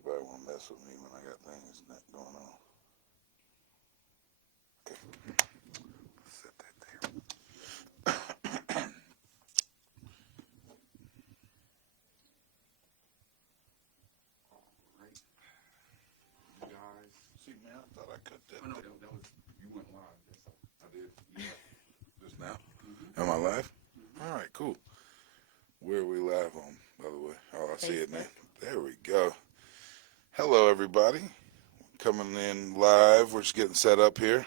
Everybody want to mess with me when I got things going on. Okay, set that there. Right. You guys. See, man, I thought I cut that. Oh, no, that was, you went live. That's all. I did. Yeah. Just now. Mm-hmm. Am I live? Mm-hmm. All right, cool. Where are we live on, by the way? Oh, I see it now. Facebook. There we go. Hello, everybody. Coming in live. We're just getting set up here.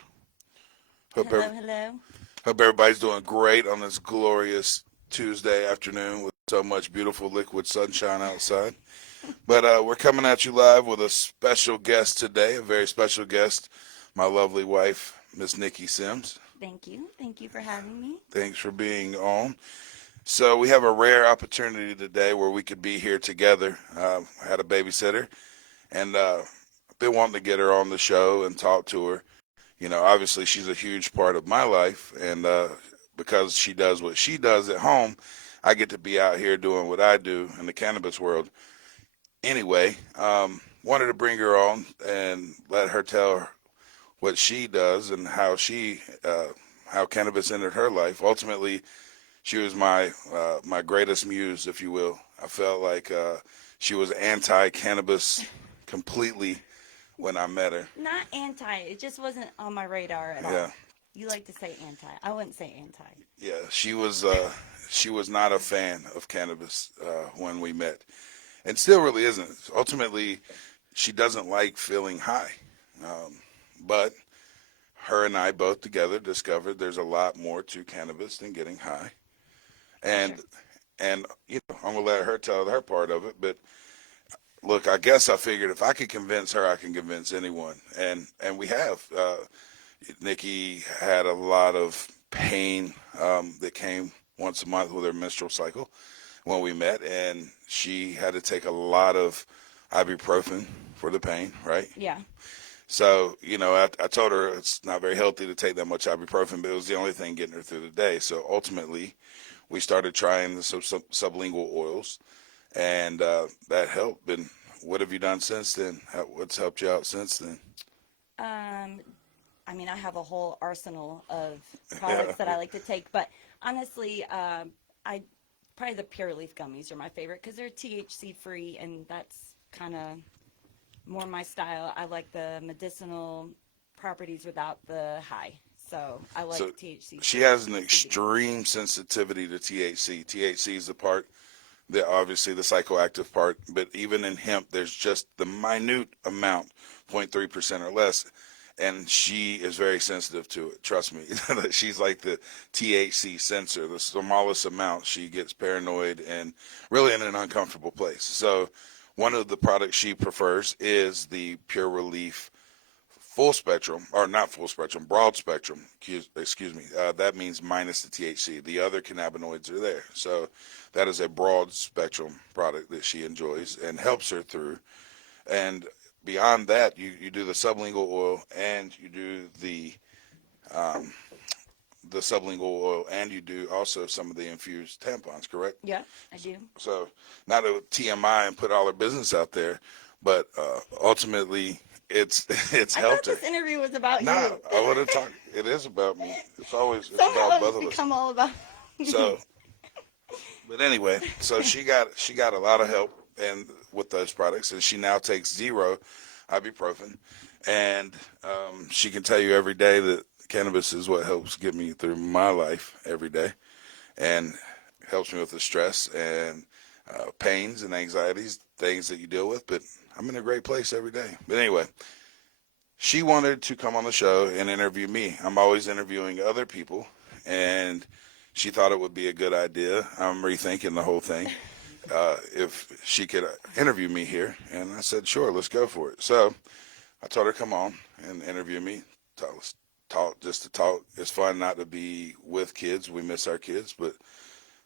Hope, Hello, hello. hope everybody's doing great on this glorious Tuesday afternoon with so much beautiful liquid sunshine outside. But we're coming at you live with a special guest today, a very special guest, my lovely wife, Miss Nikki Sims. Thank you. Thank you for having me. Thanks for being on. So we have a rare opportunity today where we could be here together. I had a babysitter, and I've been wanting to get her on the show and talk to her. You know, obviously she's a huge part of my life, and because she does what she does at home, I get to be out here doing what I do in the cannabis world. Anyway, wanted to bring her on and let her tell what she does and how cannabis entered her life. Ultimately, she was my greatest muse, if you will. I felt like she was anti-cannabis completely when I met her. Not anti. It just wasn't on my radar at all. Yeah, You like to say anti. I wouldn't say anti. yeah. She was not a fan of cannabis when we met, and still really isn't. Ultimately, she doesn't like feeling high, um, but her and I both together discovered there's a lot more to cannabis than getting high, For and sure. and I'm gonna let her tell her part of it, but look, I guess I figured if I could convince her, I can convince anyone, and we have. Nikki had a lot of pain that came once a month with her menstrual cycle when we met, and she had to take a lot of ibuprofen for the pain, right? Yeah. So, I told her it's not very healthy to take that much ibuprofen, but it was the only thing getting her through the day. So ultimately, we started trying the sublingual oils, and that helped. And what have you done since then? What's helped you out since then? Um, I mean, I have a whole arsenal of Yeah, products that I like to take, but honestly, I probably the pure leaf gummies are my favorite because they're THC free, and that's kind of more my style. I like the medicinal properties without the high, so I so like THC she free has an CBD. extreme sensitivity to THC. THC is the part that obviously the psychoactive part, but even in hemp, there's just the minute amount, 0.3% or less, and she is very sensitive to it. Trust me, she's like the THC sensor. The smallest amount, she gets paranoid and really in an uncomfortable place. So, one of the products she prefers is the Pure Relief full spectrum, or not full spectrum, broad spectrum, excuse me, that means minus the THC. The other cannabinoids are there. So that is a broad spectrum product that she enjoys and helps her through. And beyond that, you do the sublingual oil and you do um, the sublingual oil and you do also some of the infused tampons, correct? Yeah, I do. So not to TMI and put all her business out there, but ultimately it's it's I thought helped her. this interview was about Nah, you. I want to talk. It is about me. It's about Somehow both it's of us. become all about So, me. but anyway, so she got a lot of help and with those products, and she now takes zero ibuprofen, and she can tell you every day that cannabis is what helps get me through my life every day, and helps me with the stress and pains and anxieties, things that you deal with. But I'm in a great place every day. But anyway, she wanted to come on the show and interview me. I'm always interviewing other people, and she thought it would be a good idea. I'm rethinking the whole thing. If she could interview me here, and I said, sure, let's go for it. So I told her, come on and interview me. Talk just to talk. It's fun not to be with kids. We miss our kids, but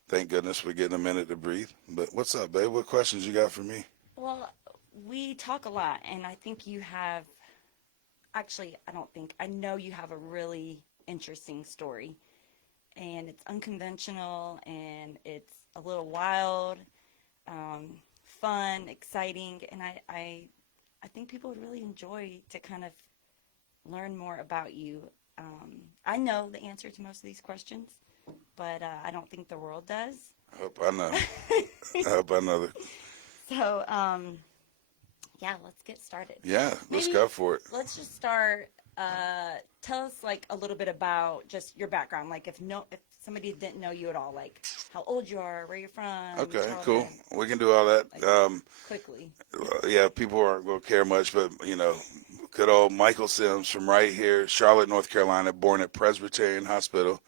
thank goodness we're getting a minute to breathe. But what's up, babe? What questions you got for me? Well, we talk a lot, and I think you have actually, I don't think, I know you have a really interesting story, and it's unconventional and it's a little wild, fun, exciting, and I think people would really enjoy to kind of learn more about you. I know the answer to most of these questions, but I don't think the world does. I hope I know. I hope I know. So, yeah, let's get started. Yeah, let's Maybe go for it. let's just start. Tell us like a little bit about just your background. Like if somebody didn't know you at all, like how old you are, where you're from. Okay, cool. childhood, We can do all that. Like- quickly. Yeah, people aren't going to care much, but, good old Michael Sims from right here, Charlotte, North Carolina, born at Presbyterian Hospital,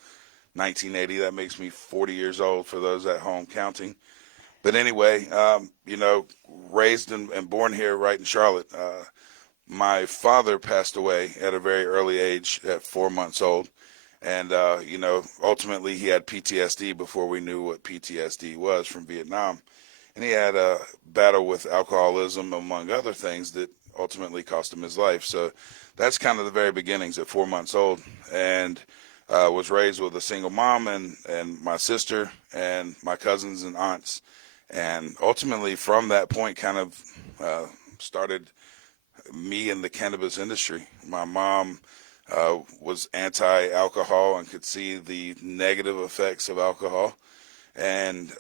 1980. That makes me 40 years old for those at home counting. But anyway, raised and born here right in Charlotte. My father passed away at a very early age, at 4 months old. And, ultimately he had PTSD before we knew what PTSD was from Vietnam. And he had a battle with alcoholism, among other things, that ultimately cost him his life. So that's kind of the very beginnings at 4 months old. And was raised with a single mom and my sister and my cousins and aunts. And ultimately from that point kind of started me in the cannabis industry. My mom was anti-alcohol and could see the negative effects of alcohol, and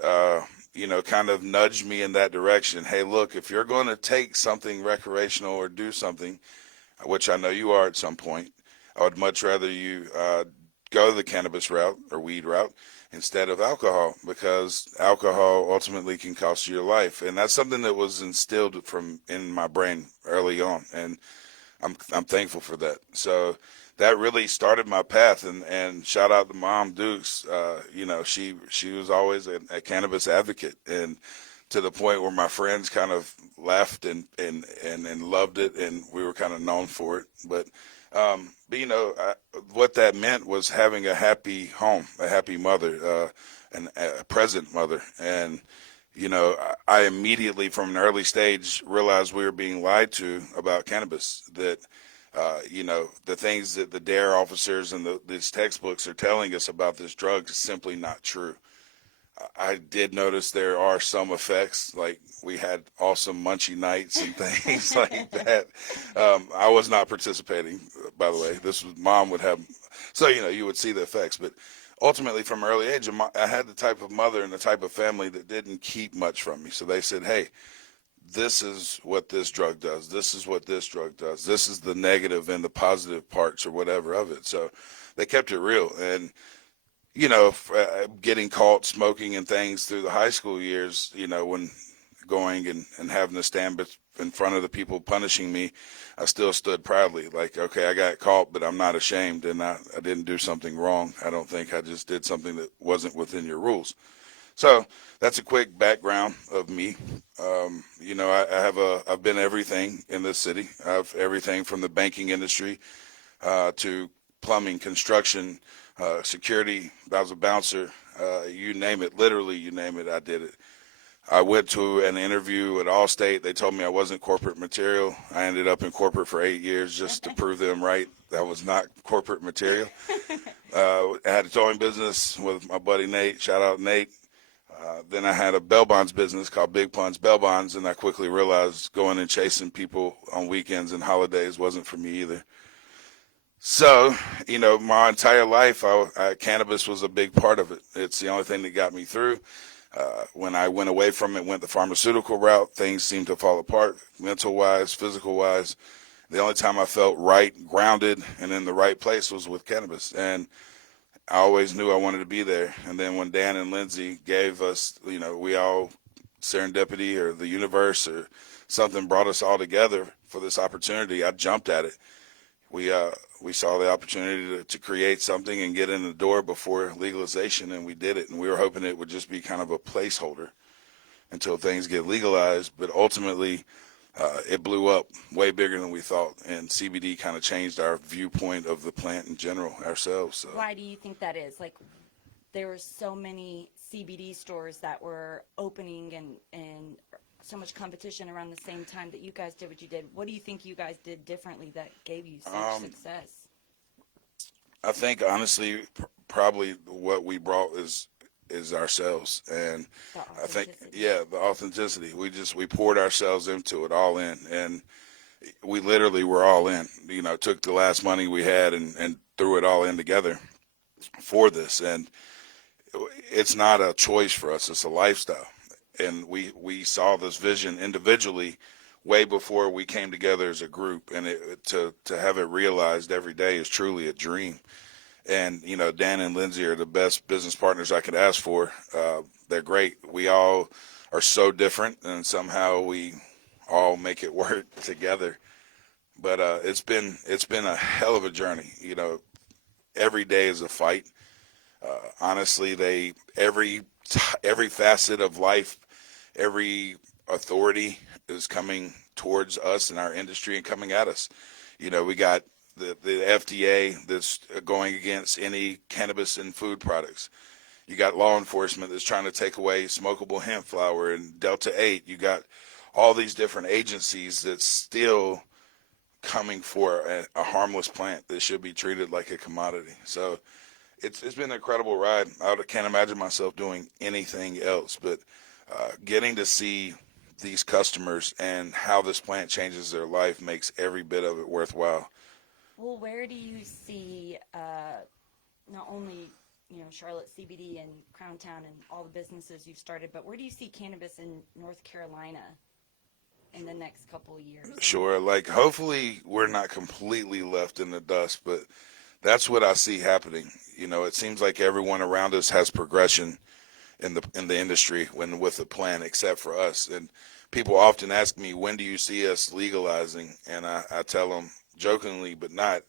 kind of nudged me in that direction. Hey, look, if you're going to take something recreational or do something, which I know you are at some point, I would much rather you go the cannabis route or weed route instead of alcohol, because alcohol ultimately can cost you your life. And that's something that was instilled from in my brain early on, and I'm thankful for that. So that really started my path, and shout out to Mom Dukes. She was always a cannabis advocate, and to the point where my friends kind of laughed and loved it, and we were kind of known for it. But what that meant was having a happy home, a happy mother, and a present mother. And, I immediately from an early stage realized we were being lied to about cannabis, that, the things that the DARE officers and these textbooks are telling us about this drug is simply not true. I did notice there are some effects, like we had awesome munchy nights and things like that. I was not participating, by the way. This was Mom would have, so you would see the effects. But ultimately, from an early age, I had the type of mother and the type of family that didn't keep much from me. So they said, "Hey, this is what this drug does. This is what this drug does. This is the negative and the positive parts or whatever of it." So they kept it real. And getting caught smoking and things through the high school years, when going and having to stand in front of the people punishing me, I still stood proudly. Like, okay, I got caught, but I'm not ashamed, and I didn't do something wrong. I don't think I just did something that wasn't within your rules. So that's a quick background of me. I've been everything in this city. I've everything from the banking industry to plumbing, construction, security. I was a bouncer. You name it, literally, you name it, I did it. I went to an interview at Allstate. They told me I wasn't corporate material. I ended up in corporate for 8 years just to prove them right. That was not corporate material. I had a towing business with my buddy Nate. Shout out Nate. Then I had a bail bonds business called Big Plunge Bail Bonds, and I quickly realized going and chasing people on weekends and holidays wasn't for me either. So, my entire life, cannabis was a big part of it. It's the only thing that got me through. When I went away from it, went the pharmaceutical route, things seemed to fall apart, mental-wise, physical-wise. The only time I felt right, grounded, and in the right place was with cannabis. And I always knew I wanted to be there. And then when Dan and Lindsay gave us, we all, serendipity or the universe or something brought us all together for this opportunity, I jumped at it. We saw the opportunity to create something and get in the door before legalization, and we did it. And we were hoping it would just be kind of a placeholder until things get legalized. But ultimately, it blew up way bigger than we thought, and CBD kind of changed our viewpoint of the plant in general ourselves. So. Why do you think that is? Like, there were so many CBD stores that were opening and so much competition around the same time that you guys did what you did. What do you think you guys did differently that gave you such success? I think honestly, probably what we brought is is ourselves. And The I think, authenticity. yeah, the authenticity. We poured ourselves into it, all in, and we literally were all in. You know, took the last money we had and threw it all in together for this. And it's not a choice for us; it's a lifestyle. And we saw this vision individually way before we came together as a group. And to have it realized every day is truly a dream. And you know, Dan and Lindsay are the best business partners I could ask for. They're great. We all are so different, and somehow we all make it work together. But it's been a hell of a journey. You know, every day is a fight. Honestly, every facet of life, every authority is coming towards us in our industry and coming at us. You know, we got the FDA that's going against any cannabis and food products. You got law enforcement that's trying to take away smokable hemp flower and Delta 8. You got all these different agencies that's still coming for a harmless plant that should be treated like a commodity. So it's been an incredible ride. I can't imagine myself doing anything else, but getting to see these customers and how this plant changes their life makes every bit of it worthwhile. Well, where do you see not only Charlotte CBD and Crown Town and all the businesses you've started, but where do you see cannabis in North Carolina in the next couple of years? Sure, like hopefully we're not completely left in the dust, but that's what I see happening. You know, it seems like everyone around us has progression in the industry when with the plan, except for us. And people often ask me, when do you see us legalizing? And I tell them jokingly, but not,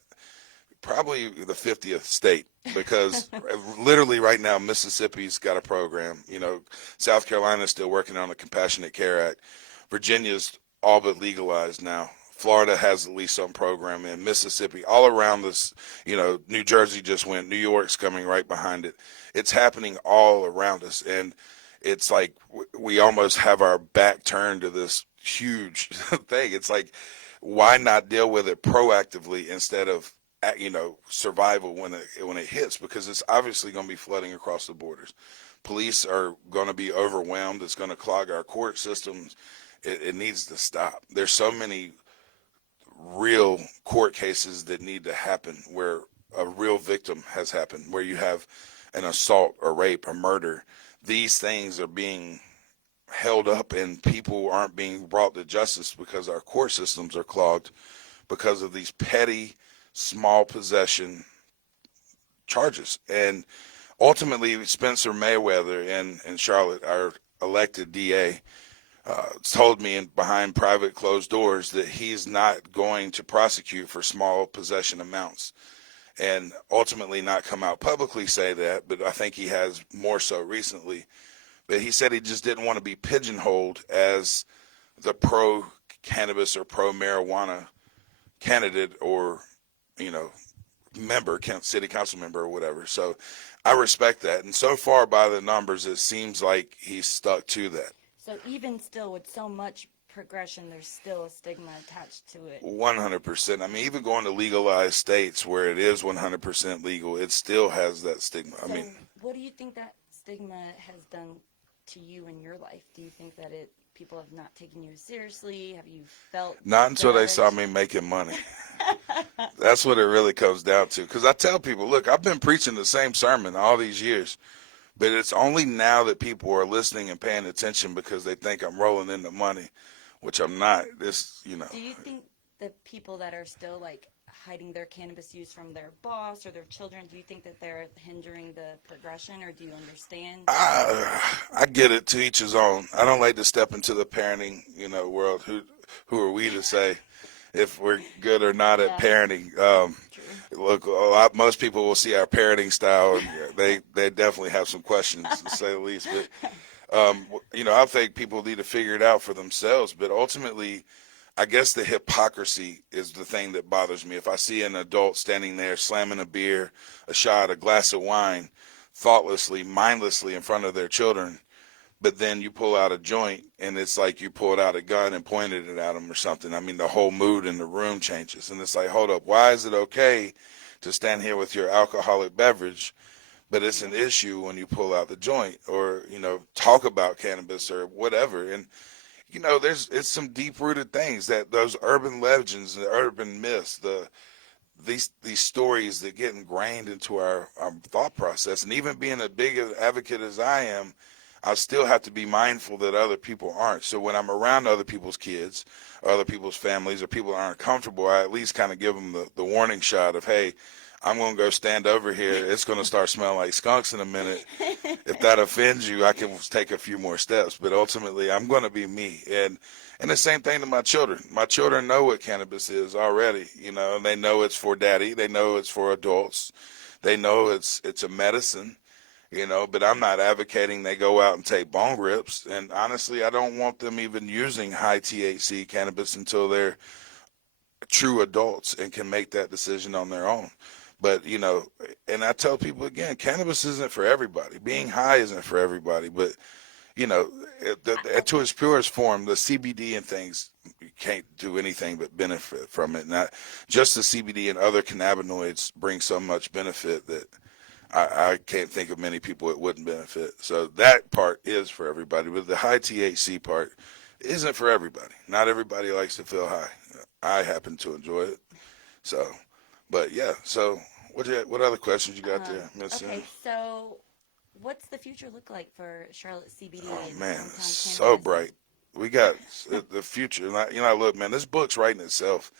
probably the 50th state, because literally right now Mississippi's got a program. You know, South Carolina's still working on a Compassionate Care Act. Virginia's all but legalized now. Florida has at least some program in Mississippi, all around this. You know, New Jersey just went. New York's coming right behind it. It's happening all around us, and it's like we almost have our back turned to this huge thing. It's like, why not deal with it proactively instead of survival when it hits? Because it's obviously going to be flooding across the borders. Police are going to be overwhelmed. It's going to clog our court systems. It needs to stop. There's so many real court cases that need to happen where a real victim has happened, where you have an assault, a rape, a murder. These things are being held up and people aren't being brought to justice because our court systems are clogged because of these petty, small possession charges. And ultimately, Spencer Mayweather in Charlotte, our elected DA, told me behind private closed doors that he's not going to prosecute for small possession amounts, and ultimately not come out publicly say that, but I think he has more so recently. But he said he just didn't want to be pigeonholed as the pro cannabis or pro marijuana candidate or, member, city council member or whatever. So I respect that. And so far by the numbers, it seems like he's stuck to that. So even still, with so much progression, there's still a stigma attached to it. 100%. I mean, even going to legalized states where it is 100% legal, it still has that stigma. So what do you think that stigma has done to you in your life? Do you think that people have not taken you seriously? Have you felt not until they saw judged? me making money. That's what it really comes down to. Because I tell people, look, I've been preaching the same sermon all these years, but it's only now that people are listening and paying attention because they think I'm rolling in the money, which I'm not. Do you think the people that are still like hiding their cannabis use from their boss or their children, do you think that they're hindering the progression, or do you understand? I get it, to each his own. I don't like to step into the parenting, world. Who are we to say if we're good or not at parenting? Look, most people will see our parenting style, and they definitely have some questions, to say the least. But I think people need to figure it out for themselves. But ultimately, I guess the hypocrisy is the thing that bothers me. If I see an adult standing there slamming a beer, a shot, a glass of wine, thoughtlessly, mindlessly in front of their children, but then you pull out a joint and it's like you pulled out a gun and pointed it at them or something. I mean, the whole mood in the room changes. And it's like, hold up, why is it okay to stand here with your alcoholic beverage, but it's an issue when you pull out the joint or, talk about cannabis or whatever. And, it's some deep rooted things that those urban legends, the urban myths, these stories that get ingrained into our thought process. And even being a big advocate as I am, I still have to be mindful that other people aren't. So when I'm around other people's kids, or other people's families, or people that aren't comfortable, I at least kind of give them the warning shot of, hey, I'm going to go stand over here. It's going to start smelling like skunks in a minute. If that offends you, I can take a few more steps. But ultimately, I'm going to be me. And the same thing to my children. My children know what cannabis is already. And they know it's for daddy. They know it's for adults. They know it's a medicine. But I'm not advocating they go out and take bong rips. And honestly, I don't want them even using high THC cannabis until they're true adults and can make that decision on their own. But, and I tell people again, cannabis isn't for everybody. Being high isn't for everybody. But, to its purest form, the CBD and things, you can't do anything but benefit from it. Not just the CBD and other cannabinoids bring so much benefit that I can't think of many people it wouldn't benefit. So that part is for everybody. But the high THC part isn't for everybody. Not everybody likes to feel high. I happen to enjoy it. So, but yeah. So what other questions you got there, Miss? Okay, so what's the future look like for Charlotte CBD? Oh and man, hometown so cannabis? bright. We got the future. And look, man, this book's writing itself,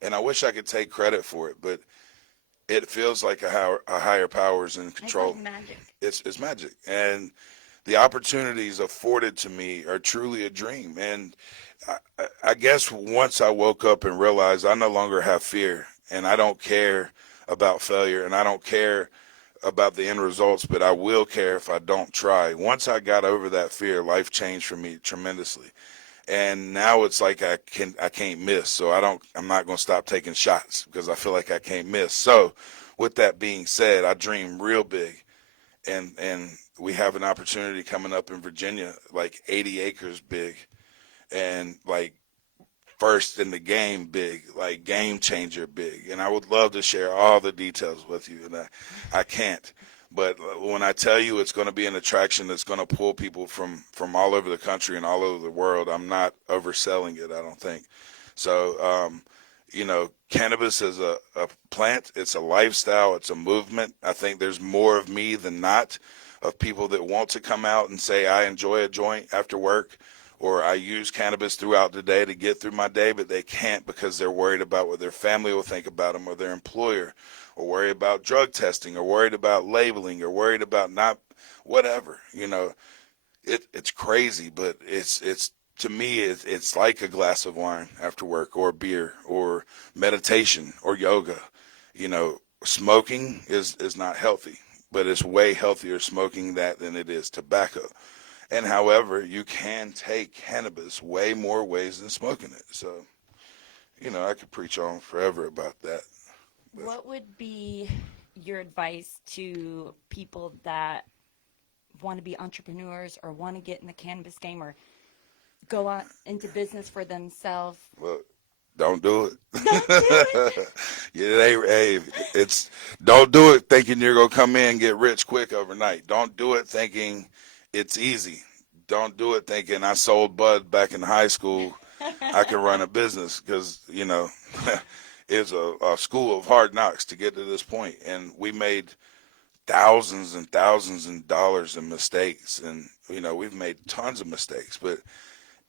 and I wish I could take credit for it, but it feels like a higher power's in It's control. like magic. It's magic, and the opportunities afforded to me are truly a dream. And I guess once I woke up and realized I no longer have fear, and I don't care about failure, and I don't care about the end results, but I will care if I don't try. Once I got over that fear, life changed for me tremendously. And now it's like I can't miss. So I'm not going to stop taking shots because I feel like I can't miss. So with that being said, I dream real big, and we have an opportunity coming up in Virginia, like 80 acres big, and like first in the game big, like game changer big. And I would love to share all the details with you, and I can't. But when I tell you it's going to be an attraction that's going to pull people from all over the country and all over the world, I'm not overselling it, I don't think. So, cannabis is a plant. It's a lifestyle. It's a movement. I think there's more of me than not of people that want to come out and say, I enjoy a joint after work, or I use cannabis throughout the day to get through my day, but they can't because they're worried about what their family will think about them, or their employer, or worried about drug testing, or worried about labeling, or worried about not whatever. It's crazy, but it's to me it's like a glass of wine after work, or beer, or meditation, or yoga. Smoking is not healthy, but it's way healthier smoking that than it is tobacco. And however, you can take cannabis way more ways than smoking it. So, I could preach on forever about that. What would be your advice to people that want to be entrepreneurs or want to get in the cannabis game or go out into business for themselves? Well, don't do it. Don't do it. Yeah, hey, don't do it thinking you're gonna come in and get rich quick overnight. Don't do it thinking it's easy. Don't do it thinking I sold bud back in high school. I can run a business because it's a school of hard knocks to get to this point, and we made thousands and thousands of dollars in mistakes, and we've made tons of mistakes, but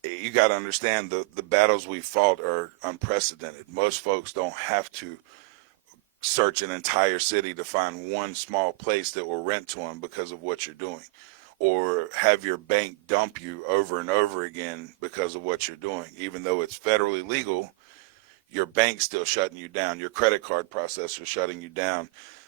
you got to understand the battles we fought are unprecedented. Most folks don't have to search an entire city to find one small place that will rent to them because of what you're doing, or have your bank dump you over and over again because of what you're doing. Even though it's federally legal, your bank's still shutting you down. Your credit card processor shutting you down.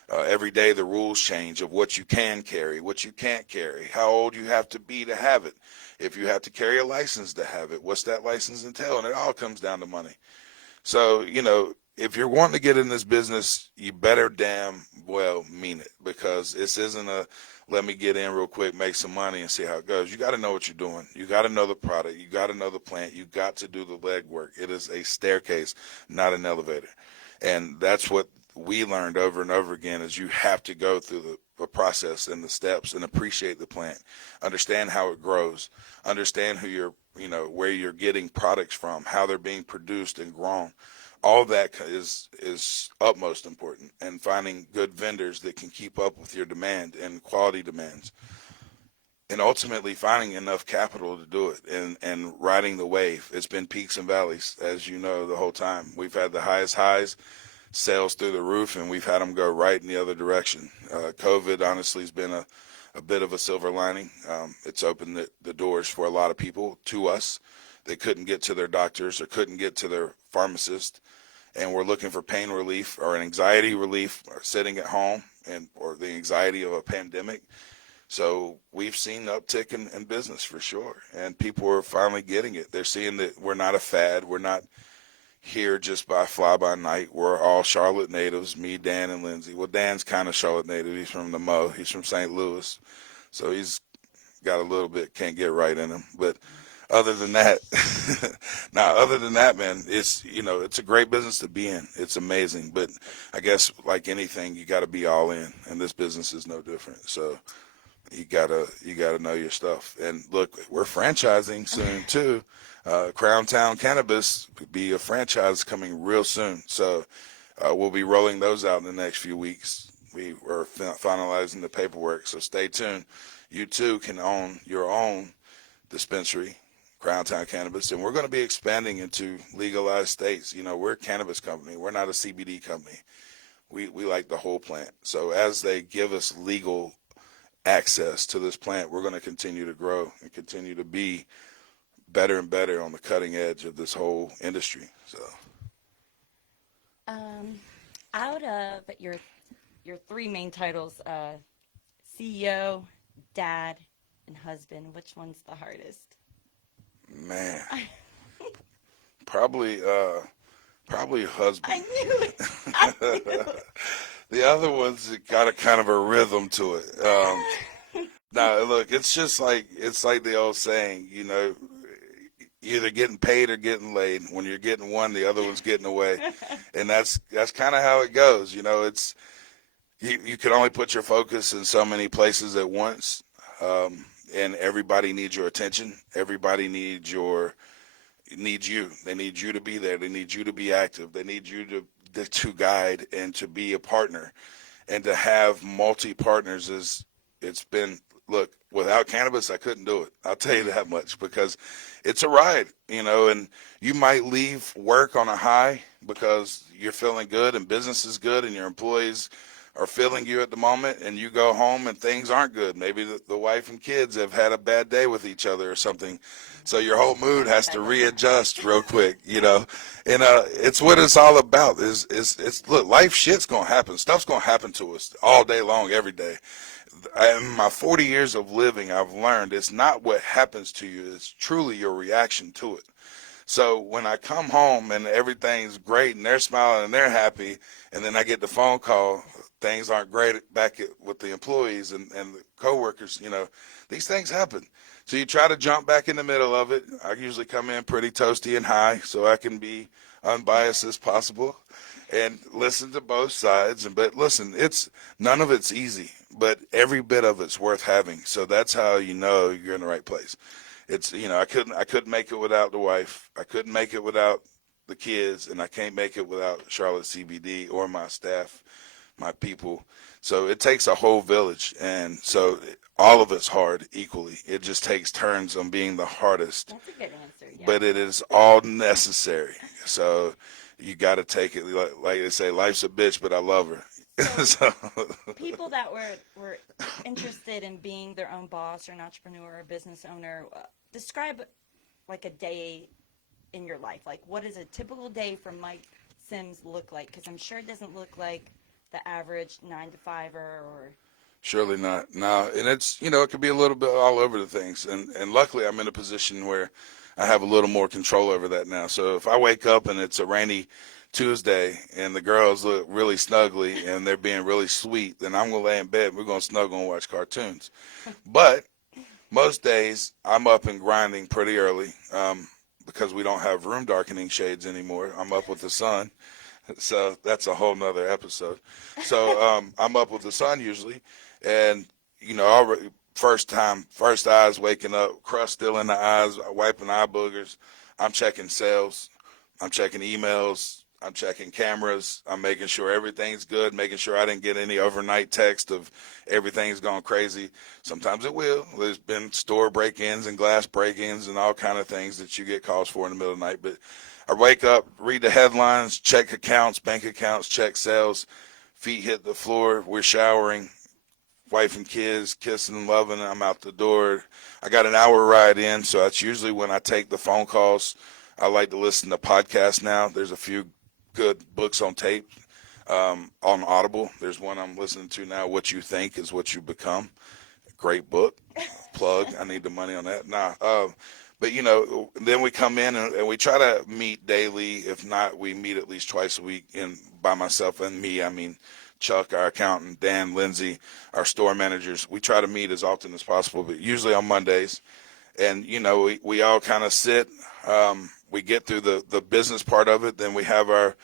Every day the rules change of what you can carry, what you can't carry, how old you have to be to have it, if you have to carry a license to have it, what's that license entail, and it all comes down to money. So, if you're wanting to get in this business, you better damn well mean it, because this isn't a let me get in real quick, make some money, and see how it goes. You got to know what you're doing. You got to know the product. You got to know the plant. You got to do the legwork. It is a staircase, not an elevator. And that's what we learned over and over again is you have to go through the process and the steps and appreciate the plant, understand how it grows, understand who you're, where you're getting products from, how they're being produced and grown. All that is utmost important, and finding good vendors that can keep up with your demand and quality demands, and ultimately finding enough capital to do it, and riding the wave. It's been peaks and valleys, as you know, the whole time. We've had the highest highs, sales through the roof, and we've had them go right in the other direction. COVID honestly has been a bit of a silver lining. It's opened the doors for a lot of people to us. They couldn't get to their doctors or couldn't get to their pharmacist, and we're looking for pain relief or an anxiety relief or sitting at home or the anxiety of a pandemic. So we've seen an uptick in business for sure, and people are finally getting it. They're seeing that we're not a fad. We're not here just by fly by night. We're all Charlotte natives, me, Dan, and Lindsay. Well, Dan's kind of Charlotte native. He's from the Mo. He's from St. Louis. So he's got a little bit, can't get right in him. But other than that, man, it's a great business to be in. It's amazing. But I guess like anything, you got to be all in, and this business is no different. So you gotta know your stuff. And look, we're franchising soon too. Crown Town Cannabis will be a franchise coming real soon. So we'll be rolling those out in the next few weeks. We are finalizing the paperwork, so stay tuned. You too can own your own dispensary, Crown Town Cannabis, and we're going to be expanding into legalized states. We're a cannabis company. We're not a CBD company. We like the whole plant. So as they give us legal access to this plant, we're going to continue to grow and continue to be better and better on the cutting edge of this whole industry. So out of your three main titles, CEO, dad, and husband, which one's the hardest? Man, probably husband. I knew it. I knew it. The other one's got a kind of a rhythm to it. No, look, it's like the old saying, either getting paid or getting laid. When you're getting one, the other one's getting away, and that's kind of how it goes. It's you can only put your focus in so many places at once, and everybody needs your attention. Everybody needs you. They need you to be there. They need you to be active. They need you to guide and to be a partner, and to have multi-partners it's been, look, without cannabis, I couldn't do it. I'll tell you that much, because it's a ride, and you might leave work on a high because you're feeling good and business is good and your employees are feeling you at the moment, and you go home and things aren't good. Maybe the wife and kids have had a bad day with each other or something. So your whole mood has to readjust real quick, and it's what it's all about. It's look, life shit's gonna happen. Stuff's gonna happen to us all day long, every day. In my 40 years of living, I've learned it's not what happens to you; it's truly your reaction to it. So when I come home and everything's great and they're smiling and they're happy, and then I get the phone call, things aren't great with the employees and the coworkers, these things happen. So you try to jump back in the middle of it. I usually come in pretty toasty and high so I can be unbiased as possible and listen to both sides. But listen, none of it's easy, but every bit of it's worth having. So that's how you're in the right place. It's, I couldn't make it without the wife. I couldn't make it without the kids, and I can't make it without Charlotte CBD or my staff, my people. So it takes a whole village, and so all of it's hard equally. It just takes turns on being the hardest. That's a good answer. Yeah. But it is all necessary. So you got to take it. Like they say, life's a bitch, but I love her. So people that were interested in being their own boss or an entrepreneur or a business owner, describe like a day in your life. Like, what does a typical day for Mike Sims look like? Because I'm sure it doesn't look like the average 9-to-5er or. Surely not. No, and it's, it could be a little bit all over the things. And luckily I'm in a position where I have a little more control over that now. So if I wake up and it's a rainy Tuesday and the girls look really snuggly and they're being really sweet, then I'm going to lay in bed. We're going to snuggle and watch cartoons. But most days I'm up and grinding pretty early because we don't have room darkening shades anymore. I'm up with the sun. So that's a whole nother episode. So I'm up with the sun usually, and already first eyes waking up, crust still in the eyes, wiping eye boogers. I'm checking sales, I'm checking emails, I'm checking cameras, I'm making sure everything's good, making sure I didn't get any overnight text of everything's gone crazy. Sometimes it will. There's been store break-ins and glass break-ins and all kind of things that you get calls for in the middle of the night, but I wake up, read the headlines, check accounts, bank accounts, check sales, feet hit the floor, we're showering, wife and kids, kissing and loving, I'm out the door. I got an hour ride in, so that's usually when I take the phone calls. I like to listen to podcasts now. There's a few good books on tape on Audible. There's one I'm listening to now, What You Think is What You Become. Great book. Plug. I need the money on that. But then we come in and we try to meet daily. If not, we meet at least twice a week. And by myself and me, I mean Chuck, our accountant, Dan, Lindsay, our store managers. We try to meet as often as possible, but usually on Mondays. And we all kind of sit. We get through the business part of it. Then we have our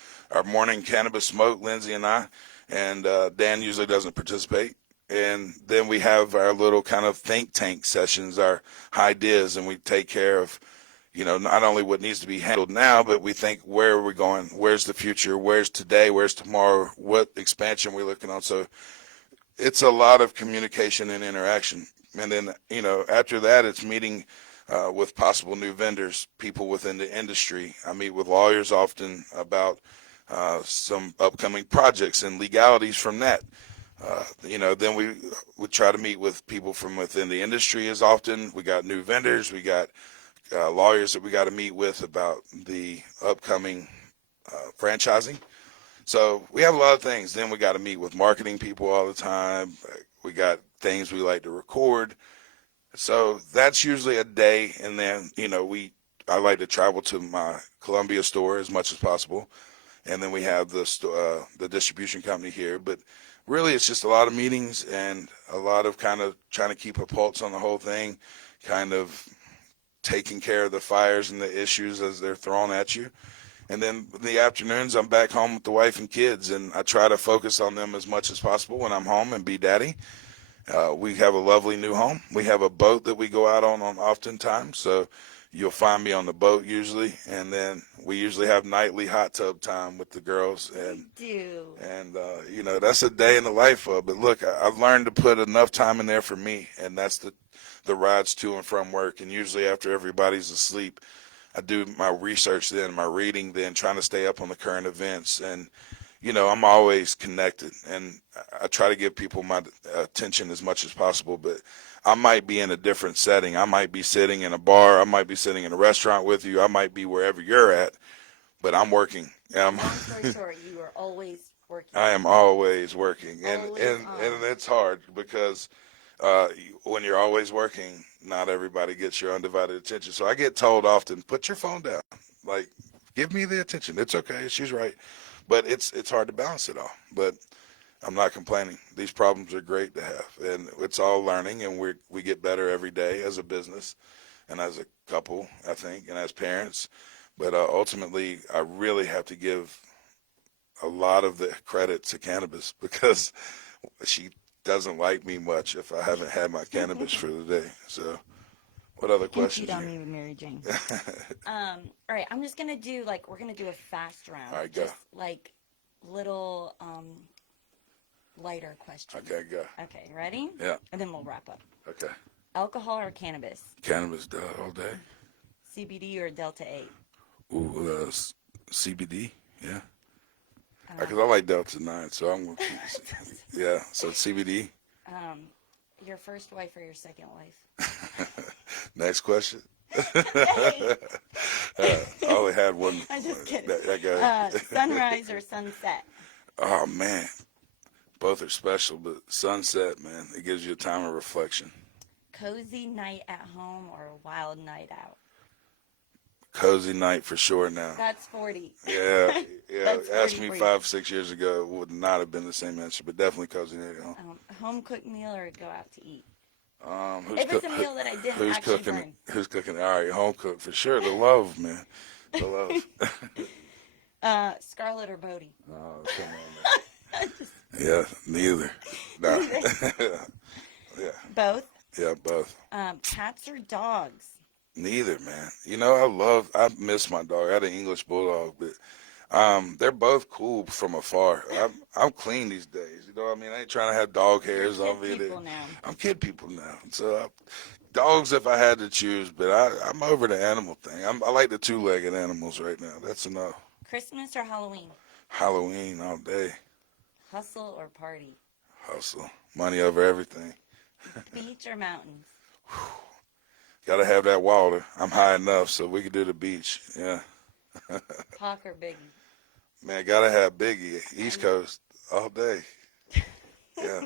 morning cannabis smoke, Lindsay and I. And Dan usually doesn't participate. And then we have our little kind of think tank sessions, our ideas, and we take care of, not only what needs to be handled now, but we think, where are we going? Where's the future? Where's today? Where's tomorrow? What expansion we're looking on? So it's a lot of communication and interaction. And then, after that, it's meeting with possible new vendors, people within the industry. I meet with lawyers often about some upcoming projects and legalities from that. Then we try to meet with people from within the industry as often. We got new vendors. We got lawyers that we got to meet with about the upcoming franchising. So we have a lot of things. Then we got to meet with marketing people all the time. We got things we like to record. So that's usually a day. And then, I like to travel to my Columbia store as much as possible. And then we have the distribution company here. But really, it's just a lot of meetings and a lot of kind of trying to keep a pulse on the whole thing, kind of taking care of the fires and the issues as they're thrown at you. And then in the afternoons, I'm back home with the wife and kids, and I try to focus on them as much as possible when I'm home and be daddy. We have a lovely new home. We have a boat that we go out on oftentimes, so you'll find me on the boat usually. And then we usually have nightly hot tub time with the girls. And that's a day in the life of. But look, I've learned to put enough time in there for me, and that's the rides to and from work. And usually after everybody's asleep, I do my research then, my reading then, trying to stay up on the current events. And, I'm always connected, and I try to give people my attention as much as possible. But I might be in a different setting. I might be sitting in a bar. I might be sitting in a restaurant with you. I might be wherever you're at, but I'm working. Long story short, you are always working. I am always working. And Always it's hard because when you're always working, not everybody gets your undivided attention. So I get told often, put your phone down. Like, give me the attention. It's okay. She's right. But it's hard to balance it all. But I'm not complaining. These problems are great to have. And it's all learning, and we get better every day as a business and as a couple, I think, and as parents. But ultimately, I really have to give a lot of the credit to cannabis because she doesn't like me much if I haven't had my cannabis for the day. So, what other questions? You don't even Mary Jane. All right, I'm just gonna do we're gonna do a fast round. All right, go. Just little lighter questions. Okay, go. Okay, ready? Yeah. And then we'll wrap up. Okay. Alcohol or cannabis? Cannabis all day. CBD or Delta 8? Ooh, CBD. Yeah. Because I like Delta 9, so I'm going to keep yeah, so CBD. Your first wife or your second wife? Next question. I only had one. I'm just kidding. Sunrise or sunset? Oh, man. Both are special, but sunset, man, it gives you a time of reflection. Cozy night at home or a wild night out? Cozy night for sure now. That's 40. Yeah. That's Ask me 40. 5-6 years ago, it would not have been the same answer, but definitely cozy night at home. Home cooked meal or go out to eat? Who's If it's a meal that I didn't who's actually cooking? burn. Who's cooking? All right, home cook for sure. The love, man. The love. Scarlett or Bodie? Oh, come on, man. Yeah, neither. Nah. Yeah, Both. yeah, both. Cats or dogs? Neither, man. You know, I miss my dog. I had an English bulldog, but they're both cool from afar. I'm clean these days. You know what I mean? I ain't trying to have dog You're hairs on kid me. people now. I'm kid people now. So dogs if I had to choose, but I'm over the animal thing. I like the two-legged animals right now. That's enough. Christmas or Halloween? Halloween all day. Hustle or party? Hustle. Money over everything. Beach or mountains? Gotta have that water. I'm high enough so we can do the beach. Yeah. Pac or Biggie? Man, gotta have Biggie. East Coast all day. Yeah.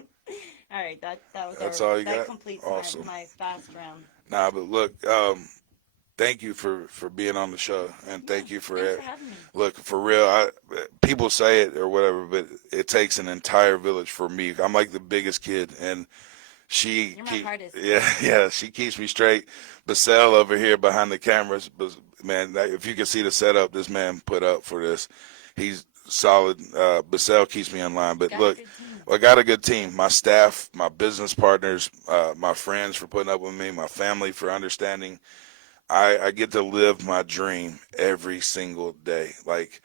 All right, that was That's our, all you that got? completes Awesome. my fast round. Nah, but look, thank you for being on the show, and thank you for Thanks it. for having me. Look, for real, people say it or whatever, but it takes an entire village for me. I'm like the biggest kid, and You're my hardest. yeah, she keeps me straight. Basel over here behind the cameras, but man, if you can see the setup this man put up for this, he's solid. Basel keeps me in line. But Got a look, good team. I got a good team. My staff, my business partners, my friends for putting up with me, my family for understanding. I get to live my dream every single day. Like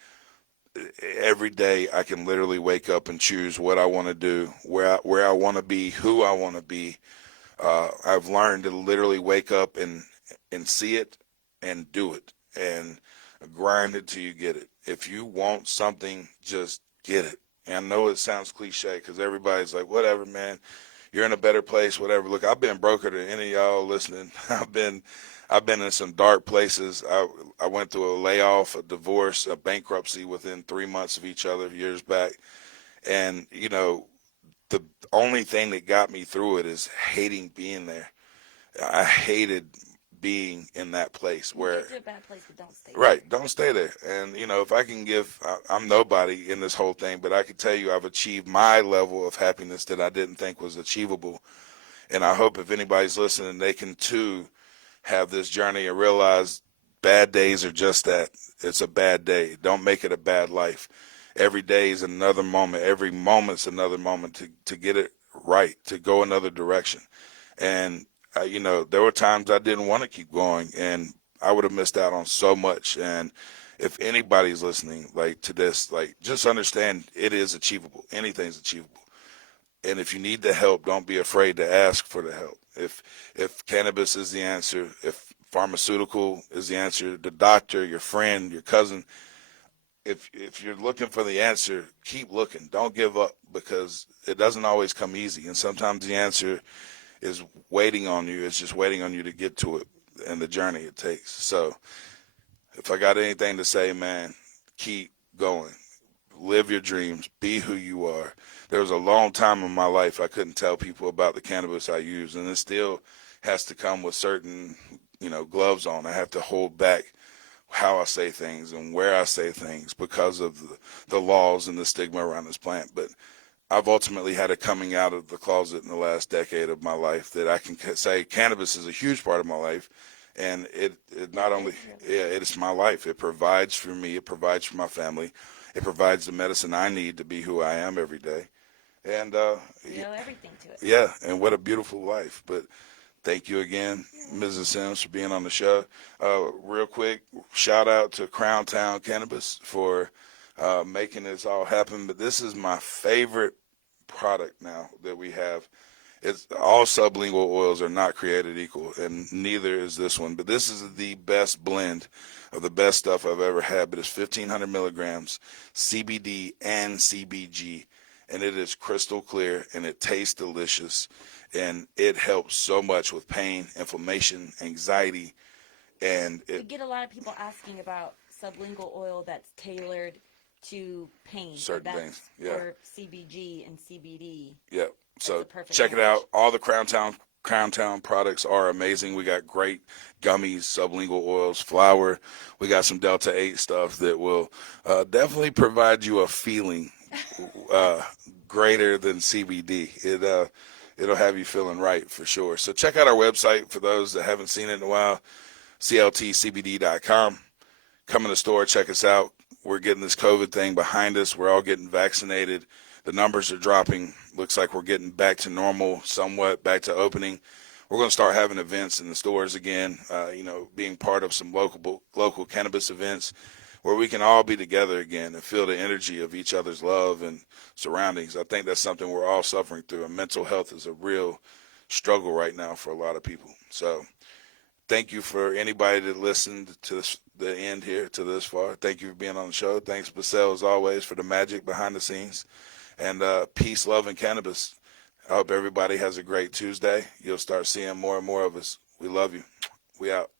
every day, I can literally wake up and choose what I want to do, where I want to be, who I want to be. I've learned to literally wake up and see it and do it and grind it till you get it. If you want something, just get it. And I know it sounds cliche because everybody's like, whatever, man, you're in a better place, whatever. Look, I've been broker than any of y'all listening. I've been in some dark places. I went through a layoff, a divorce, a bankruptcy within 3 months of each other years back. And, you know, the only thing that got me through it is hating being there. I hated being in that place where, Get to a bad place, but don't stay there. right, don't stay there. And, you know, if I can give, I'm nobody in this whole thing, but I can tell you I've achieved my level of happiness that I didn't think was achievable. And I hope if anybody's listening, they can too have this journey and realize bad days are just that. It's a bad day. Don't make it a bad life. Every day is another moment. Every moment's another moment to get it right, to go another direction. And, you know, there were times I didn't want to keep going, and I would have missed out on so much. And if anybody's listening, like, to this, like, just understand it is achievable. Anything's achievable. And if you need the help, don't be afraid to ask for the help. If cannabis is the answer, if pharmaceutical is the answer, the doctor, your friend, your cousin, if you're looking for the answer, keep looking. Don't give up because it doesn't always come easy. And sometimes the answer is waiting on you. It's just waiting on you to get to it and the journey it takes. So if I got anything to say, man, keep going. Live your dreams. Be who you are. There was a long time in my life I couldn't tell people about the cannabis I use, and it still has to come with certain, you know, gloves on. I have to hold back how I say things and where I say things because of the laws and the stigma around this plant. But I've ultimately had a coming out of the closet in the last decade of my life that I can say cannabis is a huge part of my life. And it not only, yeah, it's my life. It provides for me. It provides for my family. It provides the medicine I need to be who I am every day. And, You owe everything to it. yeah, and what a beautiful life. But thank you again, Mrs. Sims, for being on the show. Real quick, shout out to Crown Town Cannabis for making this all happen. But this is my favorite product now that we have. It's all sublingual oils are not created equal, and neither is this one. But this is the best blend of the best stuff I've ever had. But it's 1,500 milligrams CBD and CBG, and it is crystal clear, and it tastes delicious, and it helps so much with pain, inflammation, anxiety, and We it get a lot of people asking about sublingual oil that's tailored to pain. Certain that's things, yeah. For CBG and CBD. Yep. So the perfect check it match. out. All the Crown Town products are amazing. We got great gummies, sublingual oils, flour. We got some Delta 8 stuff that will definitely provide you a feeling greater than CBD. It'll have you feeling right for sure. So check out our website for those that haven't seen it in a while, cltcbd.com. Come in the store, check us out. we're getting this COVID thing behind us. We're all getting vaccinated. The numbers are dropping. Looks like we're getting back to normal, somewhat back to opening. We're going to start having events in the stores again, being part of some local cannabis events where we can all be together again and feel the energy of each other's love and surroundings. I think that's something we're all suffering through, and mental health is a real struggle right now for a lot of people. So thank you for anybody that listened to the end here, to this far. Thank you for being on the show. Thanks, Basel, as always, for the magic behind the scenes. And peace, love, and cannabis. I hope everybody has a great Tuesday. You'll start seeing more and more of us. We love you. We out.